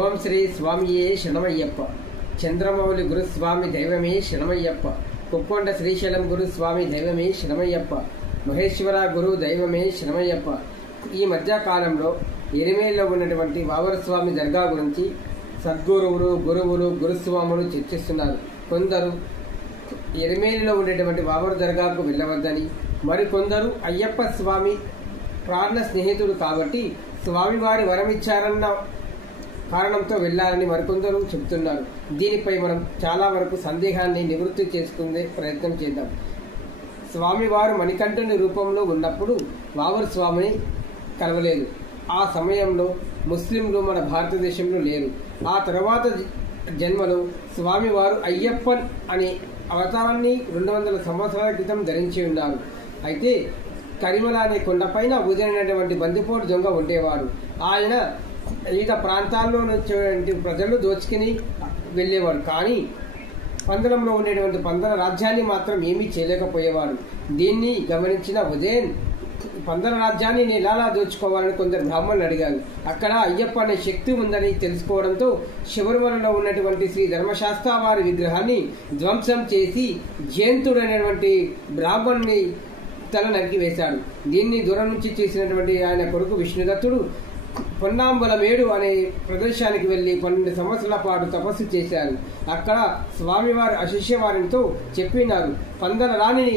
ఓం శ్రీ స్వామియే శరణమయ్యప్ప. చంద్రమౌళి గురుస్వామి దైవమే శరణమయ్యప్ప. కుక్కొండ శ్రీశైలం గురుస్వామి దైవమే శరణమయ్యప్ప. మహేశ్వర గురు దైవమే శరణమయ్యప్ప. ఈ మధ్యకాలంలో ఎరిమేల్లో ఉన్నటువంటి వావరస్వామి దర్గా గురించి సద్గురువులు, గురువులు, గురుస్వాములు చర్చిస్తున్నారు. కొందరు ఎరిమేలిలో ఉండేటువంటి వావరు దర్గాకు వెళ్ళవద్దని, మరికొందరు అయ్యప్ప స్వామి ప్రాణ స్నేహితుడు కాబట్టి స్వామివారి వరమిచ్చారన్న కారణంతో వెళ్ళాలని మరికొందరు చెబుతున్నారు. దీనిపై మనం చాలా వరకు సందేహాన్ని నివృత్తి చేసుకునే ప్రయత్నం చేద్దాం. స్వామివారు మణికంఠుని రూపంలో ఉన్నప్పుడు వావరు స్వామిని కలవలేదు. ఆ సమయంలో ముస్లింలు మన భారతదేశంలో లేరు. ఆ తర్వాత జన్మలో స్వామివారు అయ్యప్పన్ అనే అవతారాన్ని 200 సంవత్సరాల క్రితం ధరించి ఉన్నారు. అయితే కరిమల అనే కొండపైన ఉదయనటువంటి బందిపోటు దొంగ ఉండేవాడు. ఆయన వివిధ ప్రాంతాల్లో నుంచి ప్రజలు దోచుకుని వెళ్ళేవాడు. కానీ పందలంలో ఉండేటువంటి పందల రాజ్యాన్ని మాత్రం ఏమీ చేయలేకపోయేవాడు. దీన్ని గమనించిన ఉదయన్ పందల రాజ్యాన్ని నేను ఎలా దోచుకోవాలని కొందరు బ్రాహ్మణులు అడిగారు. అక్కడ అయ్యప్ప అనే శక్తి ఉందని తెలుసుకోవడంతో శబరిమలలో ఉన్నటువంటి శ్రీ ధర్మశాస్త్ర వారి విగ్రహాన్ని ధ్వంసం చేసి జయంతుడు అనేటువంటి బ్రాహ్మణుని తల నరికివేశాడు. దీన్ని దూరం నుంచి చేసినటువంటి ఆయన కొడుకు విష్ణుదత్తుడు పొన్నాంబలమేడు అనే ప్రదేశానికి వెళ్లి 12 సంవత్సరాల పాటు తపస్సు చేశారు. అక్కడ స్వామివారు అశిష్యవారితో చెప్పినారు. పందల రాణిని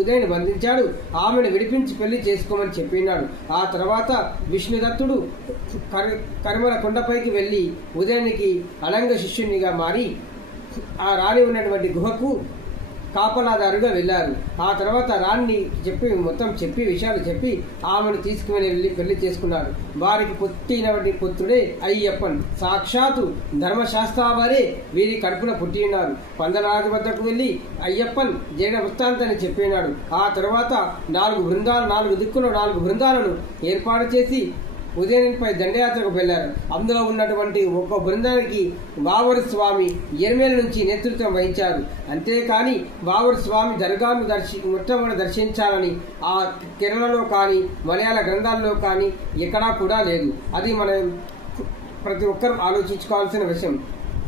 ఉదయన్ బంధించాడు. ఆమెను విడిపించి పెళ్లి చేసుకోమని చెప్పినాడు. ఆ తర్వాత విష్ణుదత్తుడు కరిమల కొండపైకి వెళ్లి ఉదయానికి అనంగ శిష్యునిగా మారి ఆ రాణి ఉన్నటువంటి గుహకు కాపలాదారుగా వెళ్ళారు. ఆ తర్వాత రాణిని మొత్తం విషయాలు చెప్పి ఆమెను తీసుకుని వెళ్ళి పెళ్లి చేసుకున్నారు. వారికి పుట్టినటువంటి పుత్రుడే అయ్యప్పన్. సాక్షాత్తు ధర్మశాస్త్ర వారే వీరి కడుపున పుట్టి ఉన్నారు. పందలరాజు వద్దకు వెళ్లి అయ్యప్పన్ జైన వృత్తాంతాన్ని చెప్పినాడు. ఆ తర్వాత 4 దిక్కులో 4 బృందాలను ఏర్పాటు చేసి ఉదయంపై దండయాత్రకు వెళ్లారు. అందులో ఉన్నటువంటి ఒక్క బృందానికి వావరు స్వామి ఎరిమేల నుంచి నేతృత్వం వహించారు. అంతేకాని వావరు స్వామి దర్గాను మొట్టమొదటి దర్శించాలని ఆ కేరళలో కానీ మలయాళ గ్రంథాల్లో కానీ ఎక్కడా కూడా లేదు. అది మనం ప్రతి ఒక్కరూ ఆలోచించుకోవాల్సిన విషయం.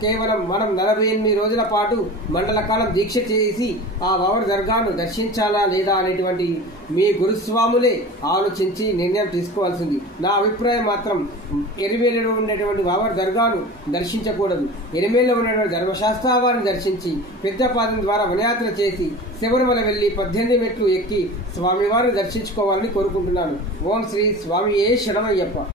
కేవలం మనం 48 రోజుల పాటు మండల కాలం దీక్ష చేసి ఆ వావర్ దర్గాను దర్శించాలా లేదా అనేటువంటి మీ గురుస్వాములే ఆలోచించి నిర్ణయం తీసుకోవాల్సింది. నా అభిప్రాయం మాత్రం ఎరిమేలలో ఉండేటువంటి వావర్ దర్గాను దర్శించకూడదు. ఎరిమేలలో ఉన్నటువంటి ధర్మశాస్త్ర వారిని దర్శించి పెద్ద పాదం ద్వారా వనయాత్ర చేసి శబరిమల వెళ్లి 18 మెట్లు ఎక్కి స్వామివారిని దర్శించుకోవాలని కోరుకుంటున్నాను. ఓం శ్రీ స్వామియే శరణమయ్యప్ప.